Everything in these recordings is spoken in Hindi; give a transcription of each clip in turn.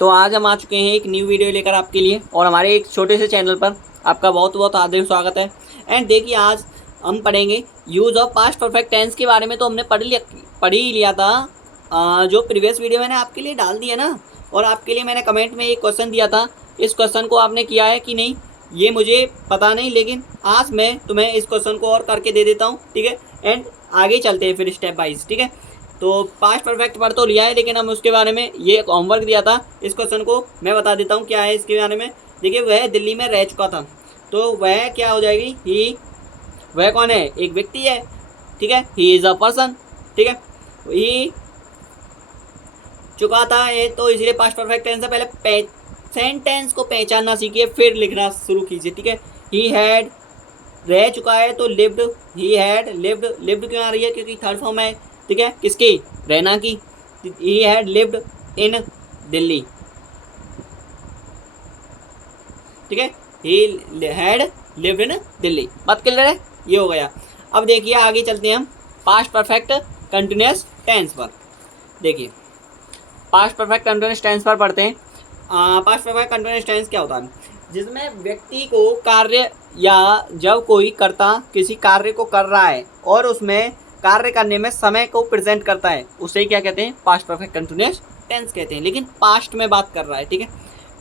तो आज हम आ चुके हैं एक न्यू वीडियो लेकर आपके लिए और हमारे एक छोटे से चैनल पर आपका बहुत बहुत हार्दिक स्वागत है। एंड देखिए आज हम पढ़ेंगे use of past perfect tense के बारे में। तो हमने पढ़ ही लिया था जो प्रीवियस वीडियो मैंने आपके लिए डाल दिया ना, और आपके लिए मैंने कमेंट में एक क्वेश्चन दिया था। इस क्वेश्चन को आपने किया है कि नहीं ये मुझे पता नहीं, लेकिन आज मैं तुम्हें इस क्वेश्चन को और करके दे देता हूँ, ठीक है। एंड आगे चलते हैं फिर स्टेप वाइज, ठीक है। तो पास्ट परफेक्ट पढ़ तो लिया है, लेकिन हम उसके बारे में ये होमवर्क दिया था। इस क्वेश्चन को मैं बता देता हूँ क्या है इसके बारे में। देखिए वह दिल्ली में रह चुका था, तो वह क्या हो जाएगी ही। वह कौन है? एक व्यक्ति है, ठीक है। ही इज़ अ पर्सन, ठीक है। ही चुका था ये, तो इसलिए पास्ट परफेक्ट टेंस से पहले सेंटेंस को पहचानना सीखिए, फिर लिखना शुरू कीजिए, ठीक है। ही हैड रह चुका है तो lived, he had lived. Lived क्यों आ रही है? क्योंकि थर्ड फॉर्म है, ठीक है। किसकी? रहना की। He had lived in Delhi, ठीक है। He had lived in Delhi. बात क्लियर है? ये हो गया। अब देखिए आगे चलते हैं हम पास्ट परफेक्ट कंटिन्यूअस टेंस पर। देखिए पास्ट परफेक्ट कंटिन्यूअस टेंस पर पढ़ते हैं। पास्ट परफेक्ट कंटिन्यूअस टेंस क्या होता है? जिसमें व्यक्ति को कार्य या जब कोई कर्ता किसी कार्य को कर रहा है और उसमें कार्य करने में समय को प्रेजेंट करता है, उसे क्या कहते हैं? पास्ट परफेक्ट कंटिन्यूअस टेंस कहते हैं, लेकिन पास्ट में बात कर रहा है, ठीक है।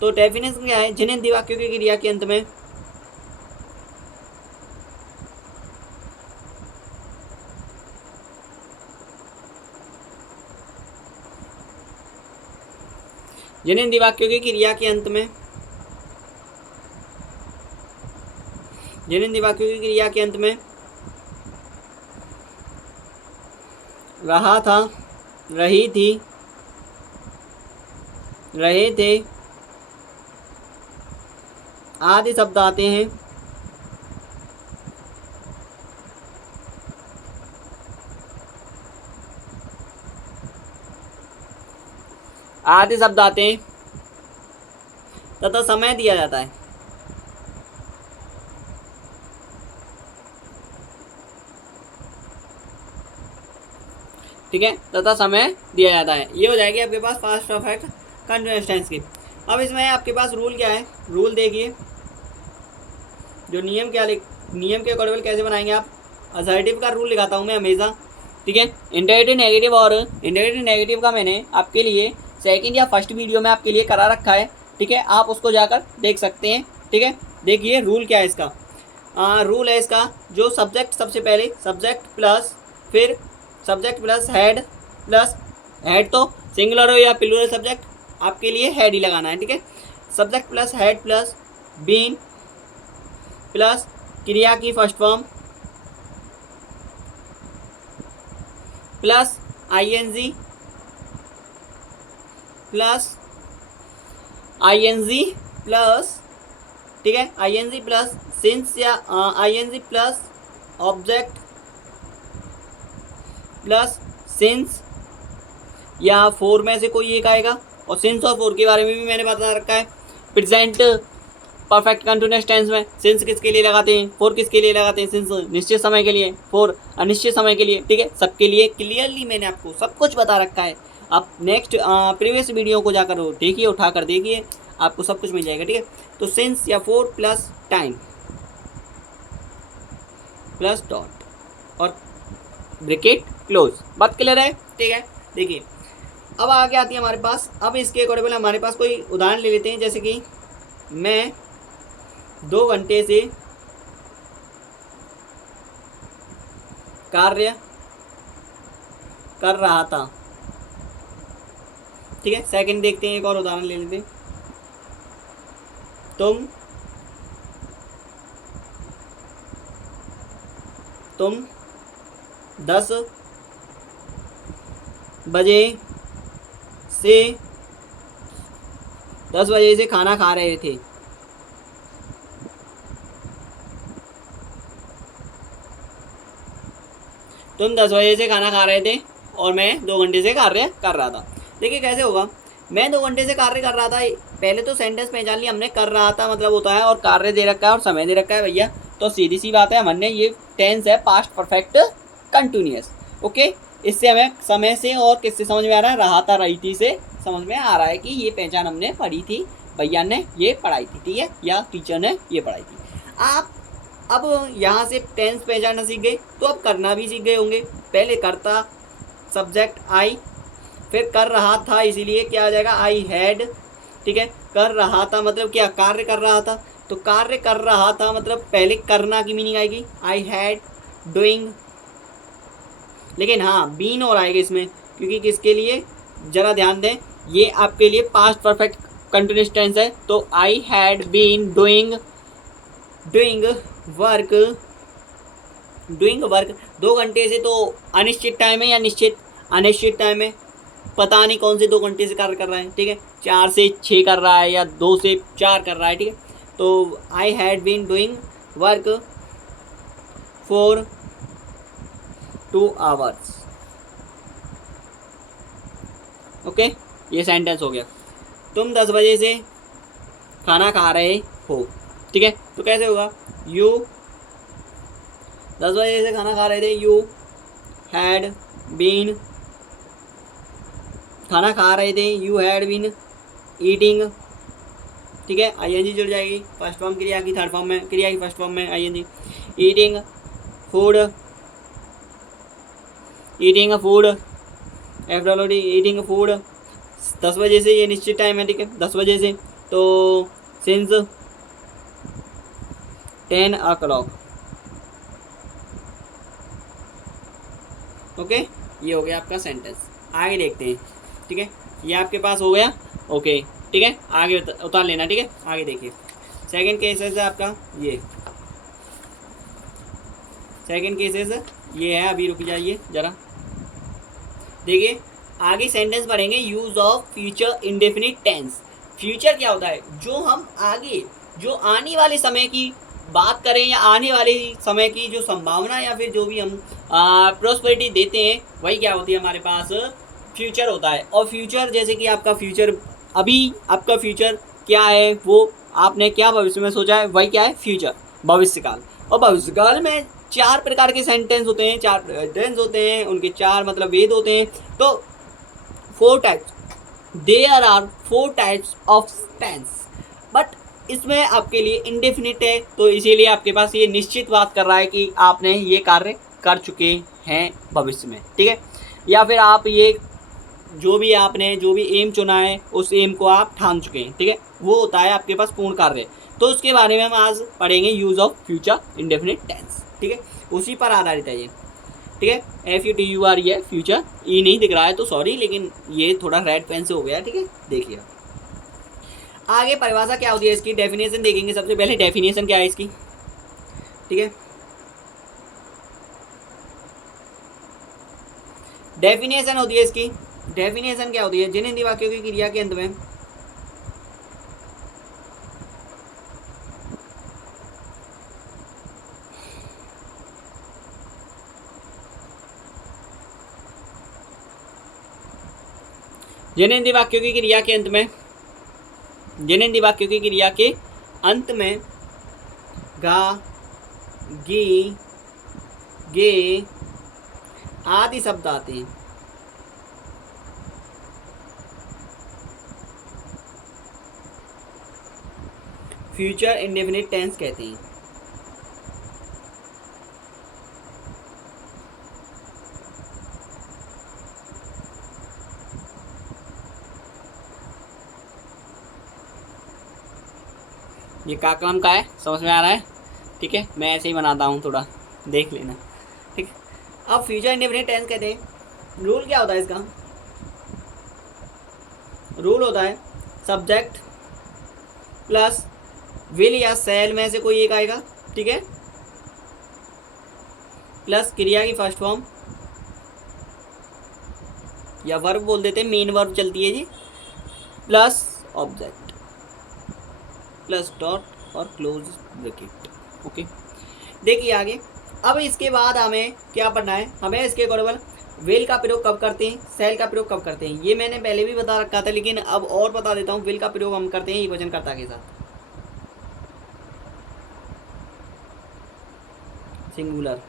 तो डेफिनेशन क्या है? जिन्हें वाक्यों की क्रिया के अंत में जिन्हें वाक्यों की क्रिया के अंत में जिन्हें वाक्यों की क्रिया के अंत में रहा था, रही थी, रहे थे आदि शब्द आते हैं। आदि शब्द आते हैं तथा समय दिया जाता है, ठीक है। तथा समय दिया जाता है। ये हो जाएगी आपके पास पास्ट परफेक्ट कंटिन्यूअस टेंस की। अब इसमें आपके पास रूल क्या है? रूल देखिए, जो नियम नियम के अकॉर्डिंग कैसे बनाएंगे आप। असर्टिव का रूल लिखाता हूँ मैं हमेशा, ठीक है। इंटरेटिव नेगेटिव और इंटरेटिव नेगेटिव का मैंने आपके लिए सेकंड या फर्स्ट वीडियो में आपके लिए करा रखा है, ठीक है। आप उसको जाकर देख सकते हैं, ठीक है। देखिए रूल क्या है इसका। रूल है इसका, जो सब्जेक्ट सबसे पहले सब्जेक्ट प्लस फिर सब्जेक्ट प्लस हेड तो सिंगुलर हो या प्लूरल सब्जेक्ट, आपके लिए हेड ही लगाना है, ठीक है। Subject plus had plus been plus क्रिया की first form plus I N G plus ठीक है, आईएनजी प्लस सिंस या I N G plus object plus since या फोर में से कोई एक आएगा। और सिंस और फोर के बारे में भी मैंने बता रखा है। प्रेजेंट परफेक्ट कंटिन्यूअस टेंस में सिंस किसके लिए लगाते हैं, फोर किसके लिए लगाते हैं? सिंस निश्चित समय के लिए, फोर अनिश्चित समय के लिए, ठीक है। सबके लिए क्लियरली मैंने आपको सब कुछ बता रखा है। आप नेक्स्ट प्रीवियस वीडियो को जाकर देखिए, उठा कर देखिए, आपको सब कुछ मिल जाएगा, ठीक है। तो सिंस या four plus time plus dot और ब्रैकेट क्लोज। बात क्लियर है? ठीक है। देखिए अब आगे आती है हमारे पास। अब इसके अकॉर्डिंग हमारे पास कोई उदाहरण ले लेते हैं, जैसे कि मैं 2 घंटे से कार्य कर रहा था, ठीक है। सेकंड देखते हैं, एक और उदाहरण ले लेते हैं। तुम 10 बजे से खाना खा रहे थे। तुम 10 बजे से खाना खा रहे थे और मैं 2 घंटे से कार्य कर रहा था। देखिए कैसे होगा। मैं 2 घंटे से कार्य कर रहा था, पहले तो सेंटेंस पहचान लिया हमने, कर रहा था मतलब होता है, और कार्य दे रखा है और समय दे रखा है भैया, तो सीधी सी बात है हमने ये टेंस है पास्ट परफेक्ट कंटिन्यूअस, ओके। इससे हमें समय से और किससे समझ में आ रहा है, रहा था रही थी से समझ में आ रहा है कि ये पहचान हमने पढ़ी थी, भैया ने ये पढ़ाई थी, ठीक है, या टीचर ने ये पढ़ाई थी। आप अब यहाँ से टेंस पहचानना सीख गए, तो अब करना भी सीख गए होंगे। पहले करता, सब्जेक्ट आई, फिर कर रहा था, इसीलिए क्या आ जाएगा, आई हैड, ठीक है। कर रहा था मतलब क्या, कार्य कर रहा था, तो कार्य कर रहा था मतलब पहले करना की मीनिंग आएगी, आई हैड डूइंग। लेकिन हाँ बीन और आएगा इसमें, क्योंकि किसके लिए, जरा ध्यान दें, ये आपके लिए पास्ट परफेक्ट कंटिन्यूअस टेंस है। तो I had been doing, doing work, doing work 2 घंटे से, तो अनिश्चित टाइम है या निश्चित, अनिश्चित टाइम है, पता नहीं कौन से 2 घंटे से कार्य कर रहा है, ठीक है, 4 से 6 कर रहा है या 2 से 4 कर रहा है, ठीक है। तो I had been doing work for 2 hours. Okay, ये सेंटेंस हो गया। तुम 10 बजे से खाना खा रहे हो, ठीक है, तो कैसे होगा, यू 10 बजे से खाना खा रहे थे, यू हैड बीन, खाना खा रहे थे, यू हैड बीन ईटिंग, ठीक है, आईएनजी जुड़ जाएगी फर्स्ट फॉर्म क्रिया की, थर्ड फॉर्म में क्रिया की फर्स्ट फॉर्म में I N G, eating food, eating food, F W D eating food, 10 बजे से, ये निश्चित टाइम है, ठीक है, 10 बजे से, तो सिंस 10 o'clock। ओके, ये हो गया आपका सेंटेंस। आगे देखते हैं, ठीक है, ये आपके पास हो गया, ओके, ठीक है, आगे उतार लेना, ठीक है, आगे देखिए। सेकंड केसेस है आपका, ये सेकंड केसेस ये है, अभी रुक जाइए जरा, देखिए आगे सेंटेंस पढ़ेंगे, use of future indefinite tense. Future क्या होता है, जो हम आगे, जो आने वाले समय की बात करें या आने वाले समय की जो संभावना या फिर जो भी हम प्रोस्पेरिटी देते हैं, वही क्या होती है हमारे पास, फ्यूचर होता है। और फ्यूचर जैसे कि आपका फ्यूचर, अभी आपका फ्यूचर क्या है, वो आपने क्या भविष्य में सोचा है, वही क्या है, फ्यूचर, भविष्यकाल। और भविष्यकाल में 4 प्रकार के सेंटेंस होते हैं, 4 टेंस होते हैं, उनके 4 मतलब वेद होते हैं। तो 4 types, there are 4 types of tense, but इसमें आपके लिए इंडेफिनिट है, तो इसीलिए आपके पास ये निश्चित बात कर रहा है कि आपने ये कार्य कर चुके हैं भविष्य में, ठीक है, या फिर आप ये जो भी आपने जो भी एम चुना है उस एम को आप ठान चुके हैं, ठीक है, वो होता है आपके पास पूर्ण कार्य। तो उसके बारे में हम आज पढ़ेंगे, use of future indefinite tense, ठीक है, उसी पर आधारित है ये, ठीक है। FUTUR है फ्यूचर, ई नहीं दिख रहा है तो सॉरी, लेकिन ये थोड़ा रेड पेन से हो गया, ठीक है, देखिए आगे परिभाषा क्या होती है इसकी, डेफिनेशन देखेंगे। सबसे पहले डेफिनेशन क्या है इसकी, ठीक है, डेफिनेशन होती है इसकी, डेफिनेशन क्या होती है, जिन हिंदी वाक्यों की क्रिया के अंत में जिन हिंदी वाक्यों की क्रिया के अंत में, जिन हिंदी वाक्यों की क्रिया के अंत में गा, गी, गे आदि शब्द आते हैं, फ्यूचर इंडेफिनिट टेंस कहते हैं। ये क्या काम का है, समझ में आ रहा है, ठीक है, मैं ऐसे ही बनाता हूँ, थोड़ा देख लेना, ठीक है। अब फ्यूचर इंडेफिनिट टेंस कहते हैं, रूल क्या होता है इसका, रूल होता है सब्जेक्ट प्लस विल या सेल में से कोई एक आएगा, ठीक है, प्लस क्रिया की फर्स्ट फॉर्म या वर्ब बोल देते हैं, मेन वर्ब चलती है जी, प्लस ऑब्जेक्ट प्लस डॉट और क्लोज ब्रैकेट, ओके। देखिए आगे, अब इसके बाद हमें क्या पढ़ना है, हमें इसके अकॉर्डिंग विल का प्रयोग कब करते हैं, सेल का प्रयोग कब करते हैं, ये मैंने पहले भी बता रखा था, लेकिन अब और बता देता हूँ। विल का प्रयोग हम करते हैं वचनकर्ता के साथ, सिंगुलर,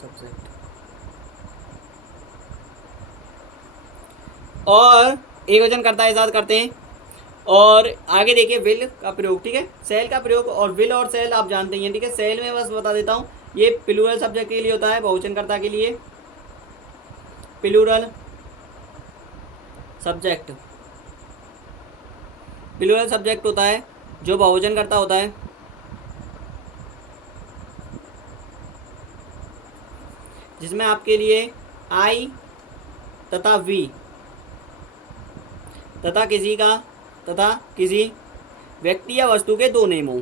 सब्जेक्ट। और एक वचन कर्ता के साथ करते हैं। और आगे देखिए विल का प्रयोग, ठीक है, सेल का प्रयोग। और विल और सेल आप जानते हैं, ठीक है। सेल में बस बता देता हूँ, ये प्लूरल सब्जेक्ट के लिए होता है, बहुवचनकर्ता के लिए प्लूरल सब्जेक्ट। प्लूरल सब्जेक्ट होता है जो बहुवचनकर्ता होता है, जिसमें आपके लिए आई तथा वी तथा किसी व्यक्ति या वस्तु के दो नेम हों।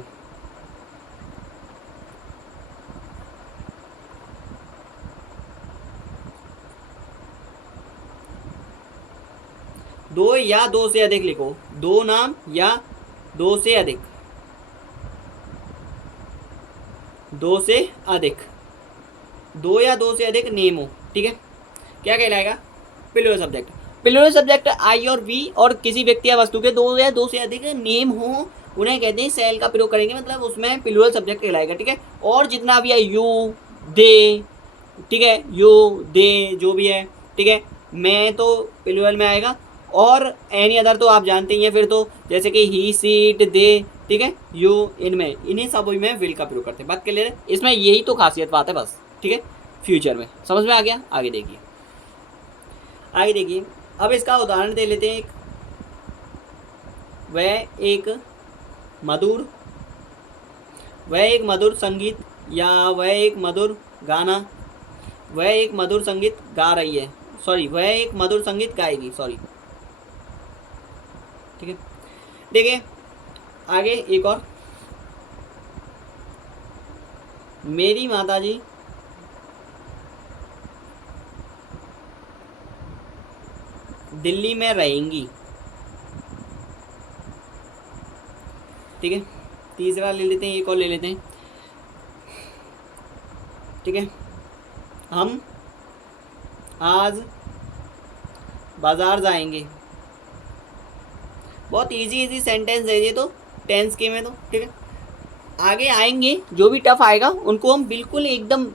दो या दो से अधिक लिखो, दो नाम या दो से अधिक, दो से अधिक, दो या दो से अधिक नेम हो, ठीक है। क्या कहलाएगा? Plural subject. Plural subject I और वी और किसी व्यक्ति या वस्तु के दो या दो से अधिक नेम हो, उन्हें कहते हैं सेल का प्रयोग करेंगे, मतलब उसमें प्लूरल सब्जेक्ट कहलाएगा, ठीक है। और जितना भी है यू दे, ठीक है, यू दे जो भी है, ठीक है, मैं तो प्लूरल में आएगा। और एनी अदर तो आप जानते ही हैं फिर तो, जैसे कि ही सी इट दे, ठीक है, यू, इनमें इन्हीं सब में विल का प्रयोग करते हैं। बात क्लियर है? इसमें यही तो खासियत बात है बस, ठीक है। फ्यूचर में समझ में आ गया? आगे देखिए, आगे देखिए। अब इसका उदाहरण दे लेते हैं। वह एक मधुर संगीत या वह एक मधुर गाना, वह एक मधुर संगीत गा रही है, सॉरी वह एक मधुर संगीत गाएगी, सॉरी, ठीक है। देखिए आगे एक और, मेरी माताजी दिल्ली में रहेंगी, ठीक है। तीसरा ले लेते हैं, एक और ले लेते हैं, ठीक है। हम आज बाजार जाएंगे। बहुत इजी सेंटेंस है ये तो, टेंस के में तो, ठीक है। आगे आएंगे जो भी टफ आएगा उनको हम बिल्कुल एकदम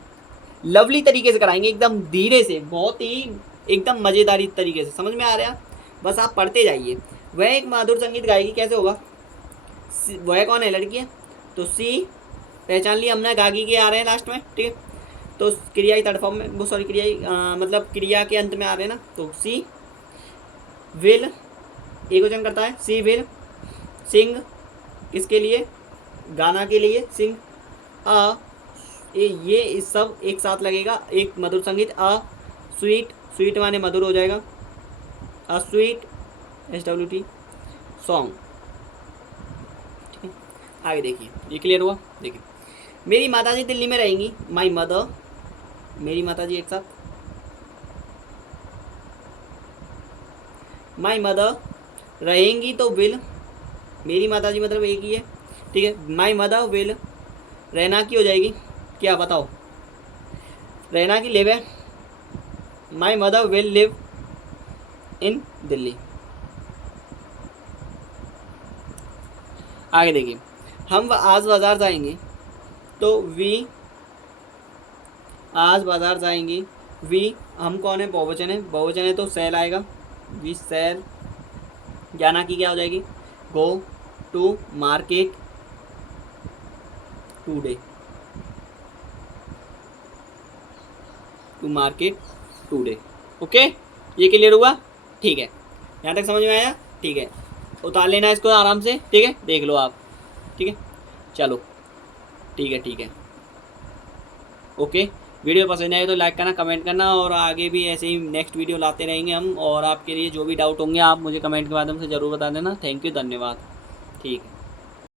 लवली तरीके से कराएंगे, एकदम धीरे से, बहुत ही एकदम मज़ेदारी तरीके से। समझ में आ रहा है? बस आप पढ़ते जाइए। वह एक मधुर संगीत गाएगी, कैसे होगा? वह कौन है? लड़की है, तो सी पहचान लिया हमने, गागी के आ रहे हैं लास्ट में, ठीक है। तो क्रिया की थर्ड फॉर्म में, वो सॉरी क्रिया मतलब क्रिया के अंत में आ रहे हैं ना, तो सी विल एक वचन करता है, सी विल सिंग, किसके लिए? गाना के लिए, सिंग अ, ये इस सब एक साथ लगेगा, एक मधुर संगीत, अ स्वीट, स्वीट माने मधुर हो जाएगा, अ स्वीट SWT सॉन्ग, ठीक है। आगे देखिए, ये क्लियर हुआ? देखिए, मेरी माताजी दिल्ली में रहेंगी, माई मदर, मेरी माताजी एक साथ, माई मदर, रहेंगी तो विल, मेरी माताजी मतलब एक ही है, ठीक है। माई मदर विल, रहना की हो जाएगी, क्या बताओ? रहना की लिव है, my mother will live in Delhi. आगे देखिए, हम आज बाजार जाएंगे, तो वी आज बाजार जाएंगे, वी हम कौन है? बहुवचन है, बहुवचन है तो सेल आएगा, वी सेल, जाना की क्या हो जाएगी? Go to market today, to market today, okay. ये क्लियर हुआ? ठीक है, यहाँ तक समझ में आया? ठीक है, उतार लेना इसको आराम से, ठीक है, देख लो आप, ठीक है। चलो ठीक है, ओके। वीडियो पसंद आए तो लाइक करना, कमेंट करना, और आगे भी ऐसे ही नेक्स्ट वीडियो लाते रहेंगे हम। और आपके लिए जो भी डाउट होंगे आप मुझे कमेंट के माध्यम से ज़रूर बता देना। थैंक यू, धन्यवाद, ठीक है।